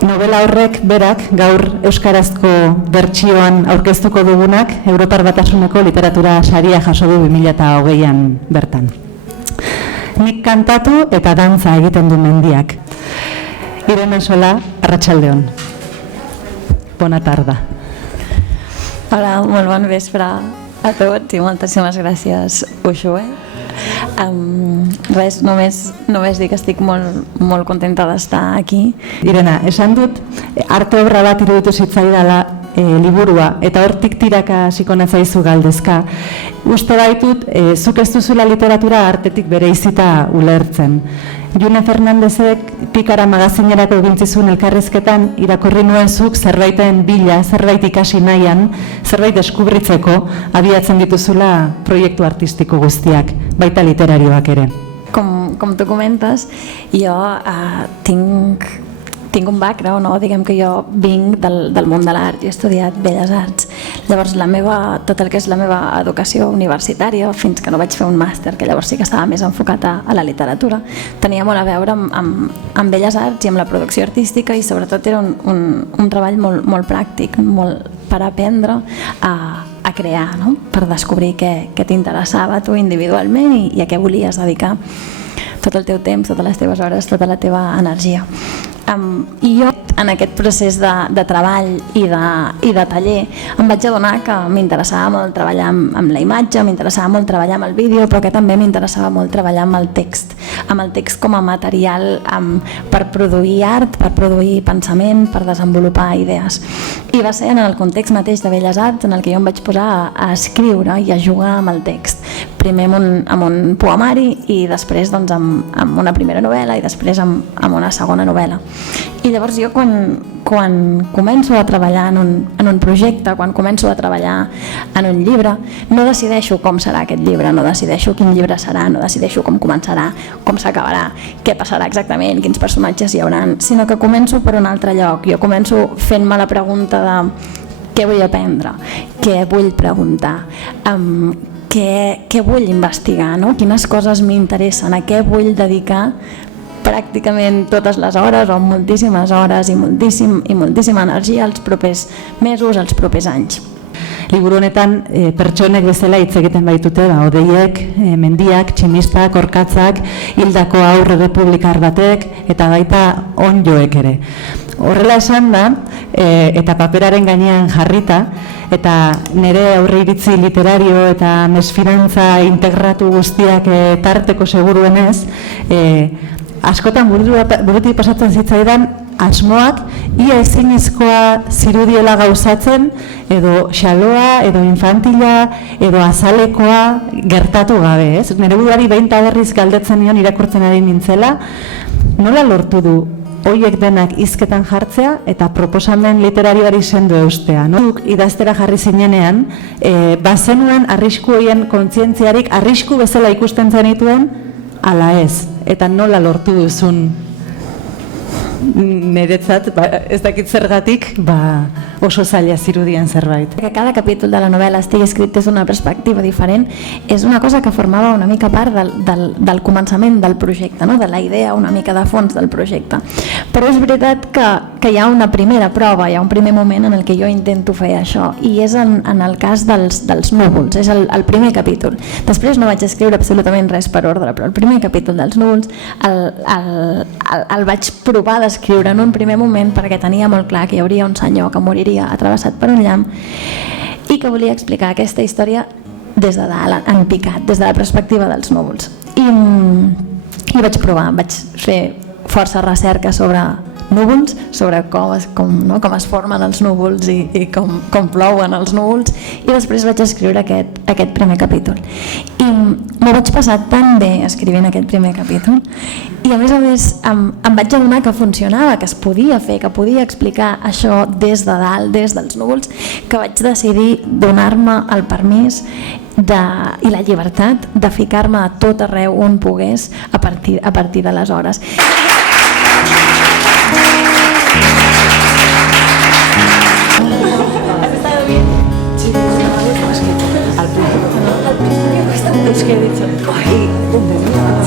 Novela horrek berak gaur euskarazko bertsioan aurkeztuko dugunak Europar Batasuneko literatura saria jaso du 2020an bertan. Nik kantatu eta dantza egiten du mendiak. Irene Sola, arratsaldeon. Bona tarda. Hola, molt bon vespre a tots i moltíssimes gràcies, Uxue. Res, només dir que estic molt contenta d'estar aquí. Irene, esan dut, arte obra bat iruditu zitzaidala liburua, eta hortik tiraka hasiko natzaizu galdezka. Uste baitut, zuk ez duzula literatura artetik bereizita ulertzen. June Fernandezek Pikara magazinerako egintzizun elkarrizketan irakurri nuen zuk zerbaiten bila, zerbait ikasi nahian, zerbait deskubritzeko abiatzen dituzula proiektu artistiko guztiak, baita literarioak ere. Com tu comentes, jo tinc un background, no? Diguem que jo vinc del món de l'art, jo he estudiat Belles Arts. Llavors, tot el que és la meva educació universitària, fins que no vaig fer un màster, que llavors sí que estava més enfocat a la literatura, tenia molt a veure amb Belles Arts i amb la producció artística, i sobretot era un treball molt pràctic, molt per aprendre a crear, no? Per descobrir què t'interessava a tu individualment i a què volies dedicar tot el teu temps, totes les teves hores, tota la teva energia. I jo, en aquest procés de treball i de taller, em vaig adonar que m'interessava molt treballar amb la imatge, m'interessava molt treballar amb el vídeo, però que també m'interessava molt treballar amb el text com a material per produir art, per produir pensament, per desenvolupar idees. I va ser en el context mateix de Belles Arts en el que jo em vaig posar a escriure i a jugar amb el text. Primer amb un poemari i després amb una primera novel·la i després amb una segona novel·la. I llavors jo quan començo a treballar en un projecte, quan començo a treballar en un llibre, no decideixo com serà aquest llibre, no decideixo quin llibre serà, no decideixo com començarà, com s'acabarà, què passarà exactament, quins personatges hi hauran, sinó que començo per un altre lloc. Jo començo fent-me la pregunta de què vull aprendre, què vull preguntar, què vull investigar, no? Quines coses m'interessen, a què vull dedicar pràcticament totes les hores o moltíssimes hores i moltíssima energia els propers mesos, els propers anys. Liburu honetan pertsonek bezala hitz egiten baitute, odeiek, mendiak, tximistak, orkatzak, hildako haur errepublikar batek eta baita onjoek ere. Horrela esan da, eta paperaren gainean jarrita, eta nire aurreiritzi literario eta mesfidantza integratu guztiak tarteko seguruenez, askotan burutik pasatzen zitzaidan asmoak ia ezinezkoa zirudiela gauzatzen, edo xaloa, edo infantila, edo azalekoa gertatu gabe, ez? Nire buruari behin eta berriz galdetzen nion irakurtzen ari nintzela, nola lortu du hoiek denak hizketan jartzea eta proposamen literarioari sendo eustea. Zuk idaztera jarri zinenean, bazenuen arrisku horien kontzientziarik arrisku bezala ikusten zenituen, ala ez, eta nola lortu duzun niretzat, ez dakit zergatik, oso zaila zirudien zerbait. Que cada capítol de la novel·la estigui escrit des d'una perspectiva diferent és una cosa que formava una mica part del començament del projecte, no? De la idea una mica de fons del projecte. Però és veritat que hi ha una primera prova, hi ha un primer moment en el que jo intento fer això, i és en el cas dels núvols, és el primer capítol. Després no vaig escriure absolutament res per ordre, però el primer capítol dels núvols el vaig provar d'escriure en un primer moment perquè tenia molt clar que hi hauria un senyor que moriria atrevessat per un llamp i que volia explicar aquesta història des de dalt, en picat, des de la perspectiva dels núvols. I vaig provar, vaig fer força recerca sobre núvols, sobre com es formen els núvols i com plouen els núvols, i després vaig escriure aquest primer capítol. I m'ho vaig passar tan bé escrivint aquest primer capítol, i a més em vaig adonar que funcionava, que es podia fer, que podia explicar això des de dalt, des dels núvols, que vaig decidir donar-me el permís i la llibertat de ficar-me a tot arreu on pogués a partir d'aleshores. Es que he dicho, ay,